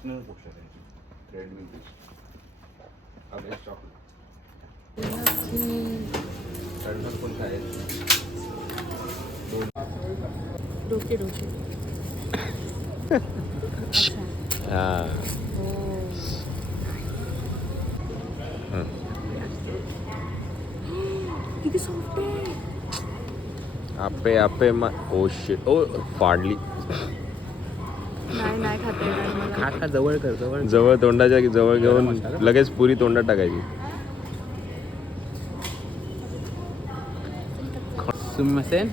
Original गोष्ट आहे त्यांची. Red milk paste. हा बेस्ट चॉकलेट. टर्नर कोणता आहे? डोके डोके. किती सॉफ्ट आहे. आपे आपे ओ शिट. ओ फाडली. नाही नाही खाते. खा खा, जवळ कर, जवळ जवळ तोंडाच्या जवळ घेऊन लगेच पुरी तोंडात टाकायची. सुमसेन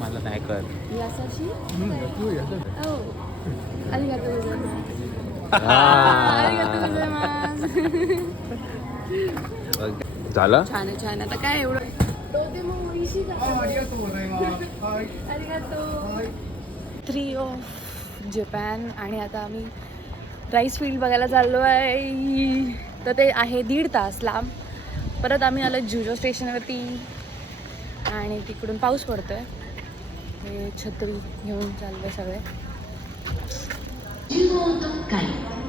मला नाही कर. यासाशी आरिगातो गोजाइमासु. झालं. छान आहे छान. आता काय एवढं. Three of Japan. आणि आता आम्ही राईस फील्ड बघायला चाललो आहे. तर ते आहे 1.5 तास लांब. परत आम्ही आलो जुजो स्टेशनवरती आणि तिकडून पाऊस पडतोय. हे छत्री घेऊन चाललोय सगळे. 中央特快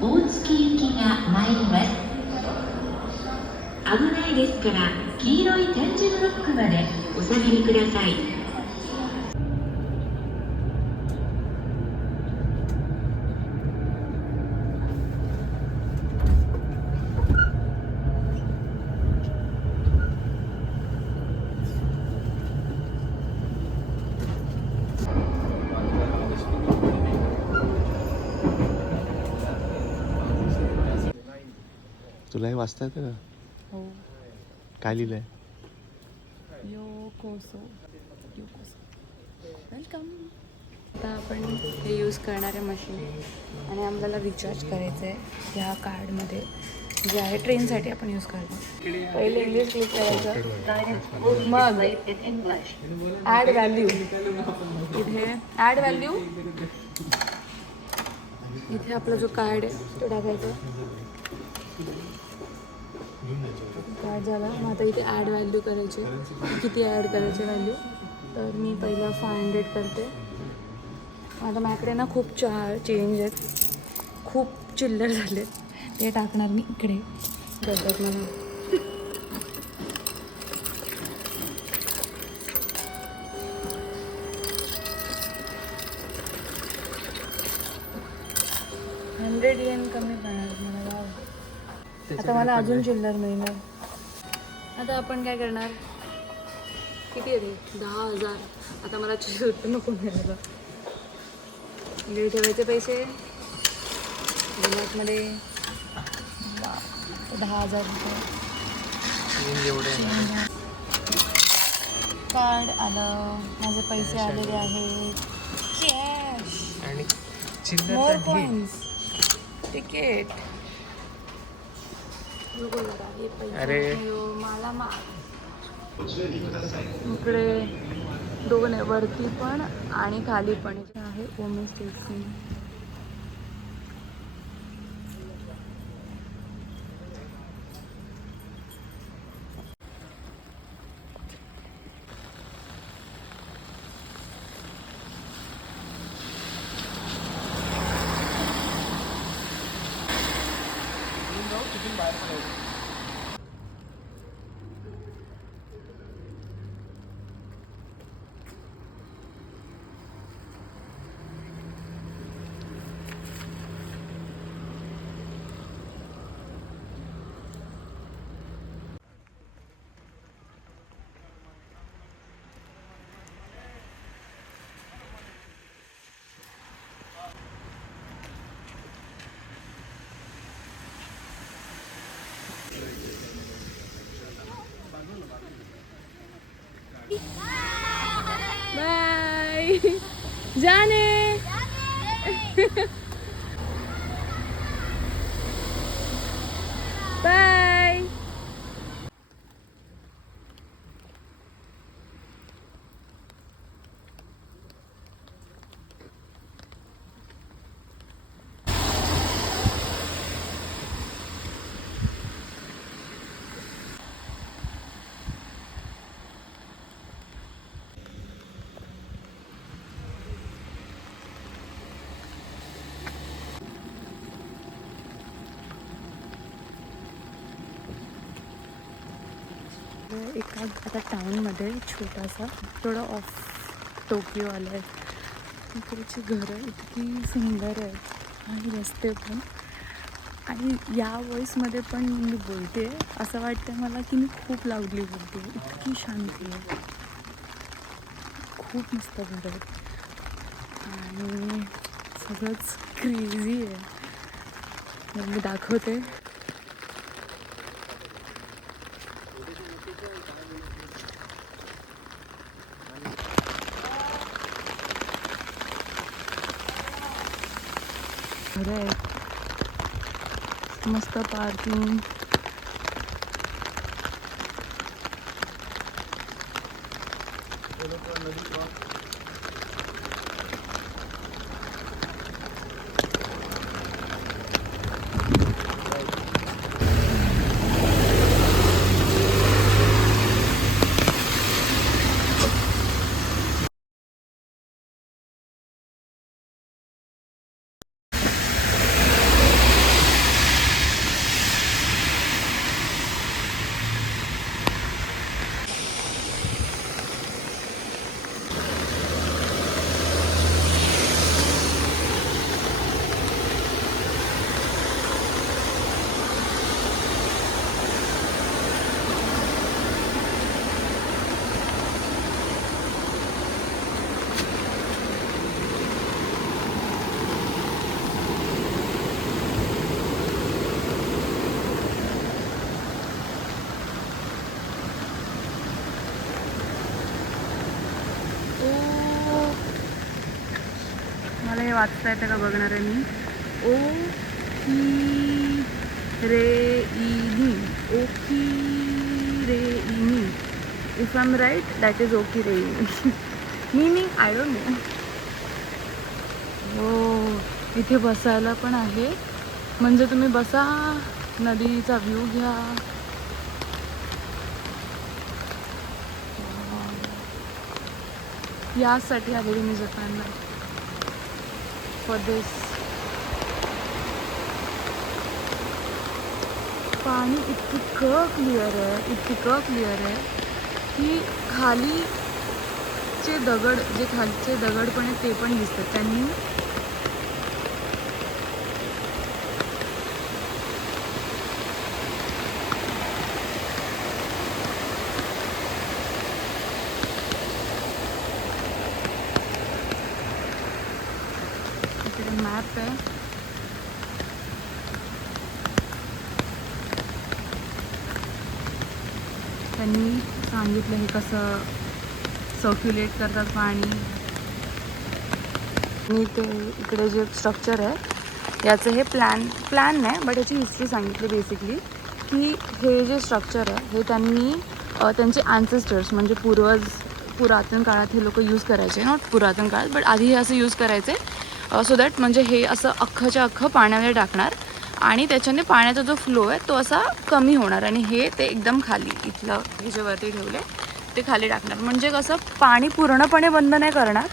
大月行きが参ります。危ないですから黄色い点字ブロックまでお下がりください。तुला हे वाचता येतं का? हो. काय लिहिलंय? योकोसो वेलकम. आता आपण हे यूज करणारे मशीन आणि आम्हाला रिचार्ज करायचं आहे ह्या कार्डमध्ये जे आहे ट्रेनसाठी आपण यूज करतो. पहिले इंग्लिश क्लिक करायचं, मग ॲड व्हॅल्यू. इथे ॲड व्हॅल्यू, इथे आपला जो कार्ड आहे तो टाकायचा. कार्ड झाला. मग आता इथे ॲड व्हॅल्यू करायचे. किती ॲड करायचे व्हॅल्यू? तर मी पहिला 500 करते. आता माझ्याकडे ना खूप चेंज आहेत, खूप चिल्लर झालेत. ते टाकणार मी इकडे. करतात मला. $100 कमी पडणार मला. आता मला अजून चिल्लर मिळणार. आता आपण काय करणार? किती आहे ते? 10,000. आता मला सुट्ट नको मिळालं. इकडे ठेवायचे पैसे गुजरातमध्ये. 10,000 रुपये. कार्ड आलं. माझे पैसे आलेले आहेत. कॅश, मोर कॉइन्स, तिकीट. अरे मला इकडे दोन आहे, वरती पण आणि खाली पण. इथे आहे ओमी स्टेशन. बाय जाने. बाय. एका आता टाऊनमध्ये छोटासा थोडं ऑफ टोकियो आलं आहे. इकडची घरं इतकी सुंदर आहेत आणि रस्ते पण. आणि या वॉईसमध्ये पण मी बोलते असं वाटतं मला की मी खूप लाऊडली बोलते. इतकी शांती आहे, खूप मस्त घर आहे आणि सगळंच क्रेझी आहे. मग मी दाखवते. घर आहे, मस्त पार्किंग. मला हे वाचता येतं का बघणार आहे मी. ओकिरेइनी. If I am right that is ओकिरेइनी. Meaning I don't know. हो, इथे बसायला पण आहे, म्हणजे तुम्ही बसा, नदीचा व्ह्यू घ्या. यासाठी आलेली मी जपानला, फॉर दिस. पाणी इतकं क्लिअर आहे की खालीचे दगड, जे खालचे दगड पण आहेत ते पण दिसतात. त्यांनी इकडे मॅप आहे. त्यांनी सांगितलं हे कसं सर्क्युलेट करतात पाणी. आणि ते इकडे जे स्ट्रक्चर आहे याचं हे प्लॅन नाही, बट याची हिस्ट्री सांगितली बेसिकली, की हे जे स्ट्रक्चर आहे हे त्यांनी त्यांचे ॲन्सेस्टर्स म्हणजे पुरातन काळात हे लोक यूज करायचे. नॉट पुरातन काळात, बट आधी हे असं यूज करायचे सो दॅट म्हणजे हे असं अख्खच्या अख्खं पाण्यामध्ये टाकणार आणि त्याच्याने पाण्याचा जो फ्लो आहे तो असा कमी होणार आणि हे ते एकदम खाली इथलं हे जे वरती ठेवले ते खाली टाकणार. म्हणजे कसं पाणी पूर्णपणे बंद नाही करणार,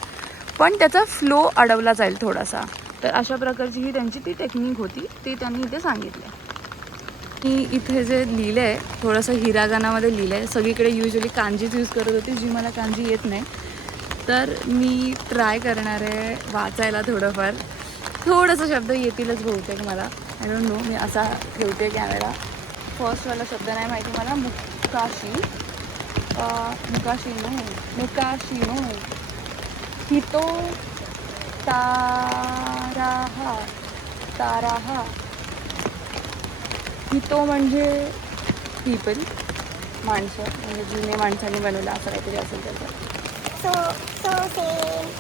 पण त्याचा फ्लो अडवला जाईल थोडासा. तर अशा प्रकारची ही त्यांची ती टेक्निक होती, ती त्यांनी इथे सांगितलं. मी इथे जे लिहिलं आहे थोडंसं हिरागानामध्ये लिहिलं आहे. सगळीकडे युजली कांजीच यूज करत होती, जी मला कांजी येत नाही. तर मी ट्राय करणार आहे वाचायला थोडंसं शब्द येतीलच बहुतेक मला. I don't no. मी असा ठेवते कॅमेरा. फर्स्टवाला शब्द नाही माहिती मला. मुकाशिनो हितो ताराहा. हितो म्हणजे पीपल, माणसं, म्हणजे जुने माणसांनी बनवलं असं काहीतरी असेल त्याचं.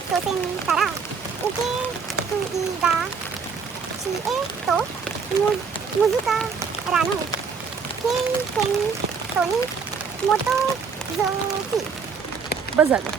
सोसेन तारा उके सुईगा चिए तो मुजुका रानो केई केन तोनी मोटो जोकी. बस झालं.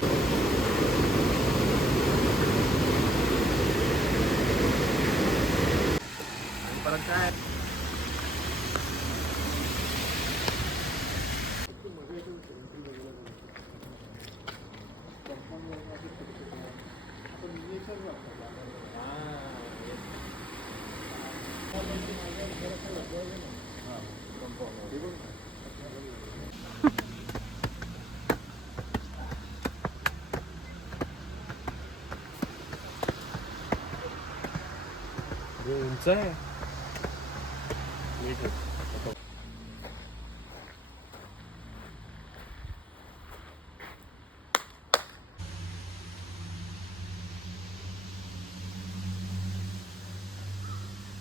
उंच आहे.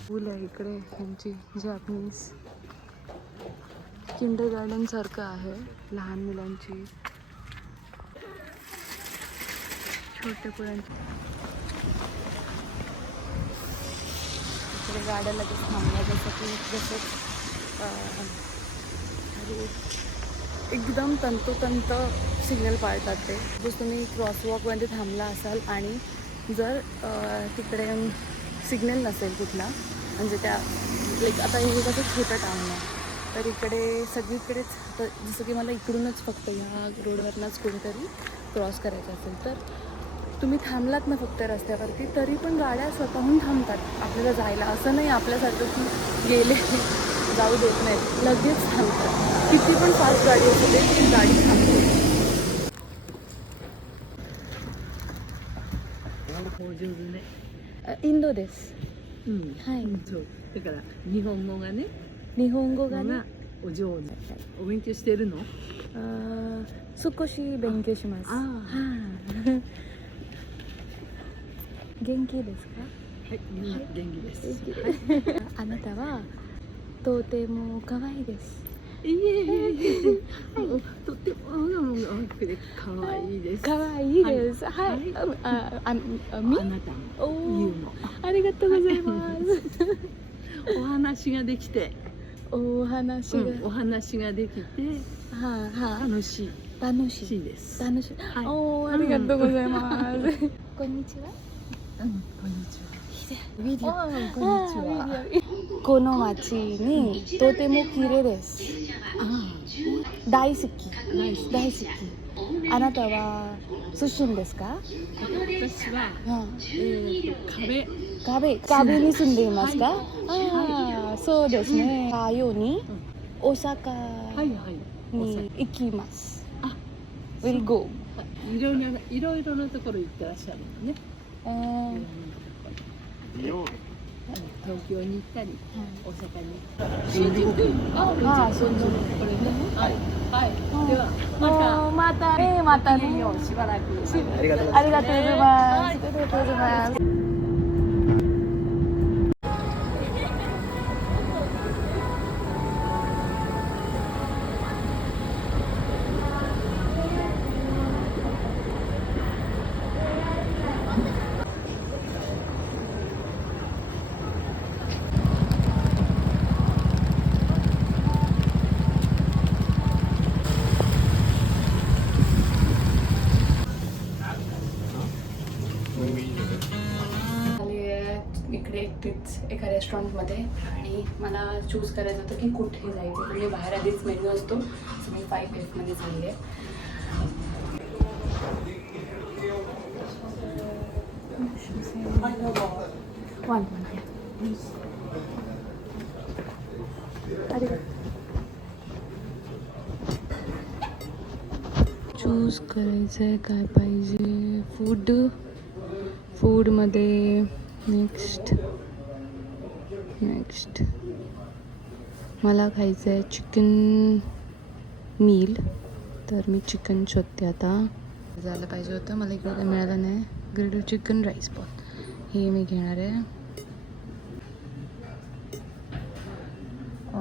स्कूल आहे इकडे त्यांची जॅपनीज किंडर गार्डन सारखं आहे लहान मुलांची छोटे पोरांची. इकडे गाड्या लगेच थांबल्या जसं एकदम तंतोतंत सिग्नल पाळतात ते. जसं तुम्ही क्रॉसवॉकमध्ये थांबला असाल आणि जर तिकडे सिग्नल नसेल कुठला म्हणजे त्या लाईक आता हे कसं छोटं टाउन आहे तर इकडे सगळीकडेच तर जसं की मला इकडूनच फक्त ह्या रोडवरनंच कुठेतरी क्रॉस करायचं असेल तर तुम्ही थांबलात ना फक्त रस्त्यावरती तरी पण गाड्या स्वतःहून थांबतात आपल्याला जायला. असं नाही आपल्यासारखं की गेले जाऊ देत नाहीत, लगेच थांबतात. किती पण फास्ट गाडी असू दे ती गाडी थांबते. お上手ね。インドです。うん。はいそう。だから日本語がね、日本語がねお上手。お勉強してるの？少し勉強します。あはい。元気ですか？はい。元気です。元気です。あなたはとても可愛いです。いえいえいえ。とっても大きくて可愛いです。可愛いです。はい。み？あなたもお言うー、の。ありがとうございます。お話ができて、お話が、お話ができてはい楽しい楽しいです。楽しい。はいおー、ありがとうございます。こんにちは。こんにちは。ビデオ。こんにちは。この町にとても綺麗です。大好き。大好き。あなたは出身ですか？私は壁に住んでいますか？ああ、そうですね。かように大阪に行きます。We'll go。いろいろなところ行ってらっしゃるのね。東京に行ったり、大阪に行ったり。新宿。ああ、そうですね。これね。はい。ではまたね、またね。しばらく。ありがとうございます。ありがとうございます。इकडे एकटीच एका रेस्टॉरंटमध्ये आणि मला चूज करायचं होतं की कुठे जायचं. म्हणजे बाहेर आधीच मेन्यू असतो सो मी 5Fमध्ये चालली आहे. चूज करायचं आहे काय पाहिजे. फूडमध्ये नेक्स्ट मला खायचं आहे चिकन मील तर मी चिकन शोधते आता. झालं पाहिजे होतं मला इकडे काही मिळालं नाही. ग्रिल्ड चिकन राईस पॉट हे मी घेणार आहे.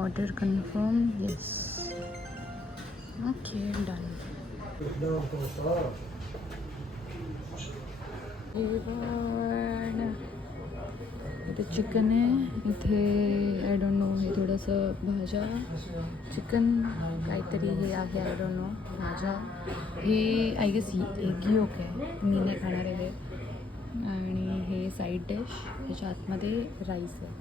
Order confirm. Yes okay done. इथे चिकन आहे. इथे आय डोंट नो हे थोडंसं भाज्या चिकन काहीतरी हे आहे आय डोंट नो भाज्या. हे आय गेस एग योक आहे मी नाही खाणार आहे. आणि हे साईड डिश ह्याच्या आतमध्ये राईस आहे.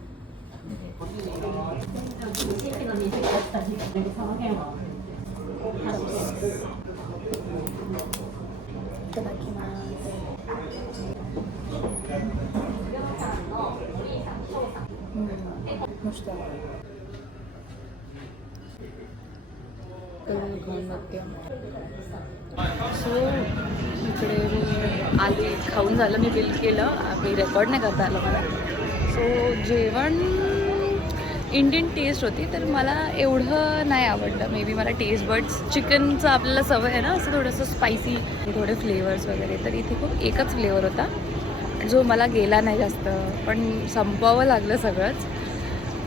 मस्त खाऊन बघते. सो इकडे मी आली खाऊन झालं. मी बिल केलं. मी रेकॉर्ड नाही करता आलं मला सो जेवण इंडियन टेस्ट होती, तर मला एवढं नाही आवडलं. मे बी मला टेस्ट बड्स चिकनचं आपल्याला सवय आहे ना, असं थोडंसं स्पायसी, थोडे फ्लेवर्स वगैरे. तर इथे खूप एकच फ्लेवर होता जो मला गेला नाही जास्त, पण संपवावं लागलं सगळंच.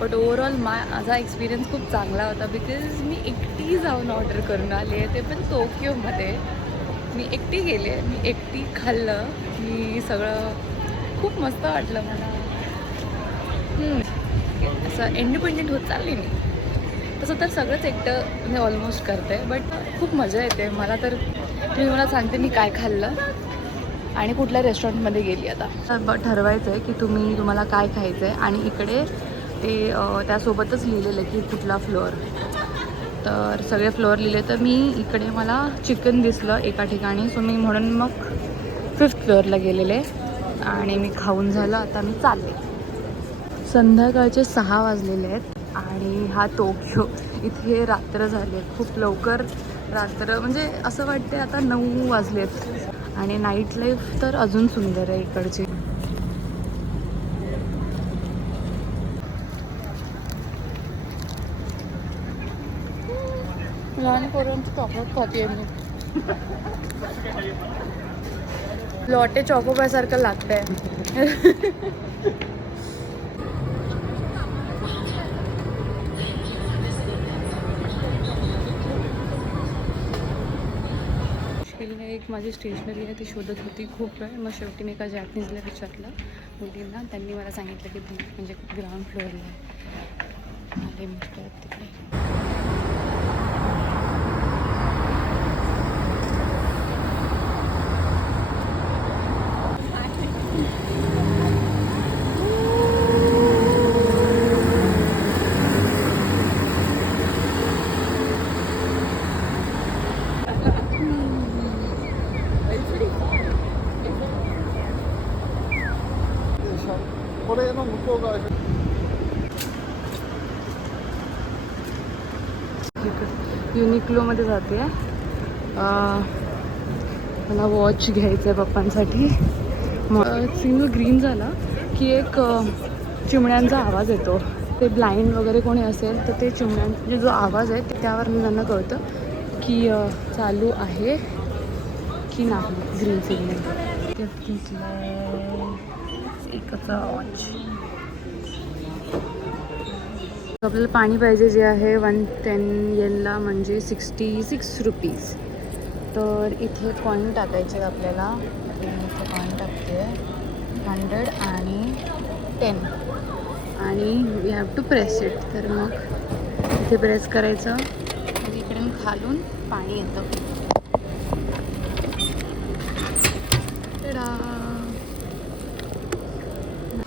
बट ओव्हरऑल माझा एक्सपिरियन्स खूप चांगला होता, बिकॉज मी एकटी जाऊन ऑर्डर करून आली आहे, ते पण टोकियोमध्ये. मी एकटी गेले, मी एकटी खाल्लं, मी सगळं खूप मस्त वाटलं मला. असं इंडिपेंडेंट होत चालली मी. तसं तर सगळंच एकटं म्हणजे ऑलमोस्ट करते, बट खूप मजा येते मला. तर तुम्ही मला सांगते मी काय खाल्लं आणि कुठल्या रेस्टॉरंटमध्ये गेली. आता ठरवायचं आहे की तुम्हाला काय खायचं आहे, आणि इकडे ते त्यासोबतच लिहिलेलं आहे की कुठला फ्लोअर. तर सगळे फ्लोअर लिहिले, तर मी इकडे मला चिकन दिसलं एका ठिकाणी, सो मी म्हणून मग 5th फ्लोअरला गेलेले आणि मी खाऊन झालं. आता मी चालले. संध्याकाळचे 6 वाजलेले आहेत आणि हा टोकियो, इथे रात्र झाली. खूप लवकर रात्र, म्हणजे असं वाटते आता 9 वाजलेत. आणि नाईट लाईफ तर अजून सुंदर आहे इकडची. लहान पोरांची चॉकलेट खाते मी. लॉटे चॉकोबायसारखं लागतंय. एक माझी स्टेशनरी आहे ती शोधत होती खूप वेळ. मग शेवटी मी एका जॅपनीजला विचारलं मुलींना, त्यांनी मला सांगितलं की ती म्हणजे ग्राउंड फ्लोअरला आहे. आले मिस्टर तिकडे. युनिक्लोमध्ये जाते. मला वॉच घ्यायचं आहे पप्पांसाठी. सिग्नल ग्रीन झाला की एक चिमण्यांचा आवाज येतो. ते ब्लाइंड वगैरे कोणी असेल तर ते चिमण्यांचा जो आवाज आहे त्यावर त्यांना कळतं की चालू आहे की नाही ग्रीन सिग्नल. एकच वॉच. आपल्याला पाणी पाहिजे जे आहे 110 येनला, म्हणजे 66 रुपीज. तर इथे कॉईन टाकायचे आपल्याला. इथे कॉईन टाकते 100 आणि 10 आणि we have to press it. तर मग इथे प्रेस करायचं, म्हणजे इकडून खालून पाणी येतं.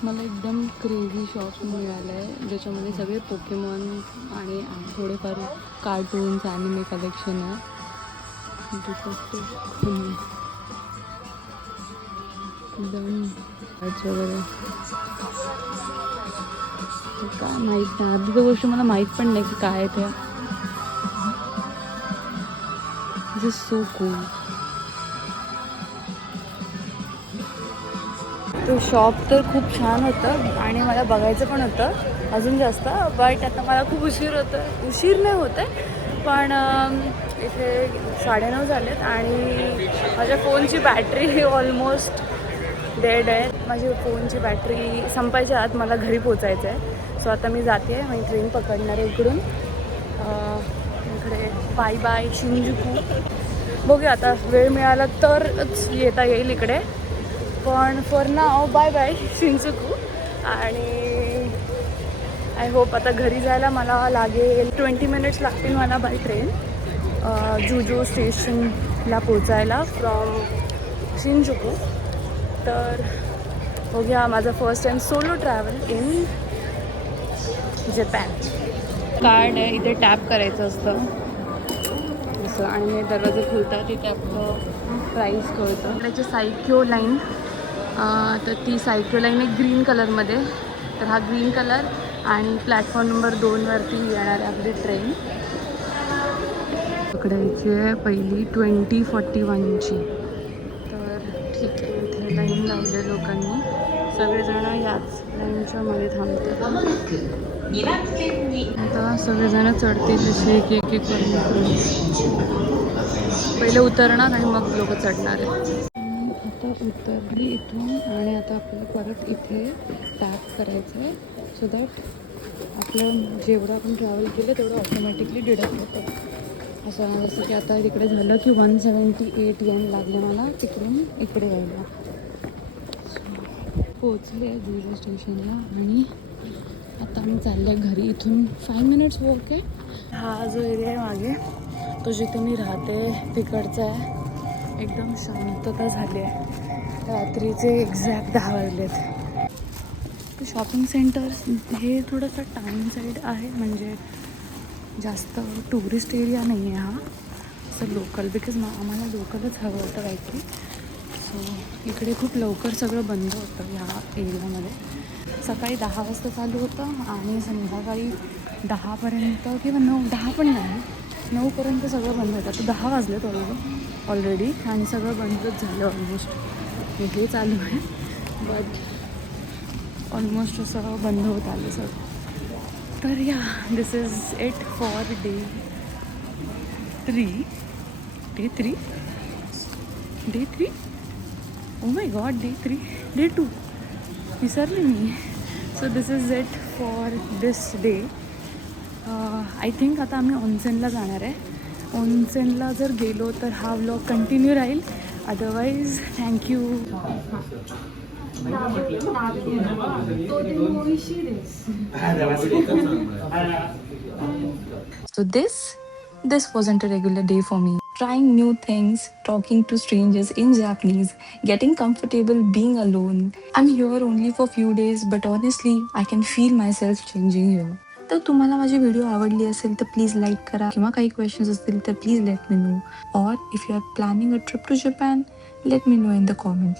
मला एकदम क्रेझी शॉप्स मिळालं आहे, ज्याच्यामध्ये सगळे पोकेमॉन आणि थोडेफार कार्टून्स ॲनिमे कलेक्शन आहे. एकदम वगैरे काय माहीत नाही. अर्धी गोष्ट मला माहीत पण नाही की काय आहे ते. दिस इज सो कूल. तो शॉप तर खूप छान होतं आणि मला बघायचं पण होतं अजून जास्त. बट आता मला खूप उशीर नाही होत आहे, पण इथे 9:30 झालेत आणि माझ्या फोनची बॅटरी ऑलमोस्ट डेड आहे. माझी फोनची बॅटरी संपायच्या आत मला घरी पोचायचं आहे. सो आता मी जाते आहे, मी ट्रेन पकडणार आहे इकडून. इकडे बाय बाय शिंजुकू. बघूया आता वेळ मिळाला तरच येता येईल इकडे, पण for now bye bye Shinjuku. आणि आय होप आता घरी जायला मला लागेल 20 मिनिट्स लागतील मला बाय ट्रेन जुजू स्टेशनला पोचायला फ्रॉम शिंजुकू. तर बघूया, माझा first time solo travel in Japan. Card आहे, इथे टॅप करायचं असतं असं आणि हे दरवाजे खुलतात. तिथे आपलं प्राईस कळतं. त्याची सायक्यो लाईन, तर ती सायक्यो लाईन आहे ग्रीन कलरमध्ये. तर हा ग्रीन कलर आणि प्लॅटफॉर्म नंबर 2वरती येणार आहे आपली ट्रेन. पकडायची आहे पहिली 2041ची. तर ठीक आहे, इथे लाईन लावली लोकांनी सगळेजण याच लाईनच्यामध्ये थांबतात. まもなく2番線に आता सगळेजण चढतील जसे एक एक एक करून. पहिले उतरणार आणि मग लोक चढणार आहे. आता उतरली इथून आणि आता आपल्याला परत इथे टॅप करायचं आहे सो दॅट आपलं जेवढं आपण ट्रॅव्हल केलं तेवढं ऑटोमॅटिकली डिडक्ट होतं. असं जसं की आता तिकडे झालं की 178 yen लागले मला तिकडून इकडे यायला. पोचले आहे जुहू स्टेशनला आणि आता आम्ही चाललो आहे घरी. इथून 5 मिनिट्स वॉक आहे. हा जो एरिया आहे मागे तो जिथे मी राहते तिकडचा आहे. एकदम शांतता झाली आहे. रात्रीचे एक्झॅक्ट 10 वाजलेत. शॉपिंग सेंटर्स हे थोडंसं टाउन साईड आहे, म्हणजे जास्त टुरिस्ट एरिया नाही आहे हा, असं लोकल, बिकॉज आम्हाला लोकलच हवं होतं काहीतरी. सो इकडे खूप लवकर सगळं बंद होतं ह्या एरियामध्ये. सकाळी 10 वाजता चालू होतं आणि संध्याकाळी 10पर्यंत किंवा 10 पण नाही 9पर्यंत सगळं बंद होतं. तर 10 वाजलेत ऑलरेडी आणि सगळं बंदच झालं ऑलमोस्ट. हे चालू आहे बट ऑलमोस्ट असं बंद होत आलं सगळं. तर या this is it for day 3 oh my god day 2 विसरले मी. So this is it for this day. I think आता आम्ही ऑनसेनला जाणार आहे. ऑनसेनला जर गेलो तर हा व्लॉग कंटिन्यू राहील, otherwise thank you. So this wasn't a regular day for me. Trying new things, talking to strangers in Japanese, getting comfortable being alone. I'm here only for few days, but honestly, I can feel myself changing here. तर तुम्हाला माझी video आवडली असेल तर please like करा, किंवा काही questions असतील तर प्लीज लेट मी नो. और if you are planning a trip to Japan, let me know in the comment.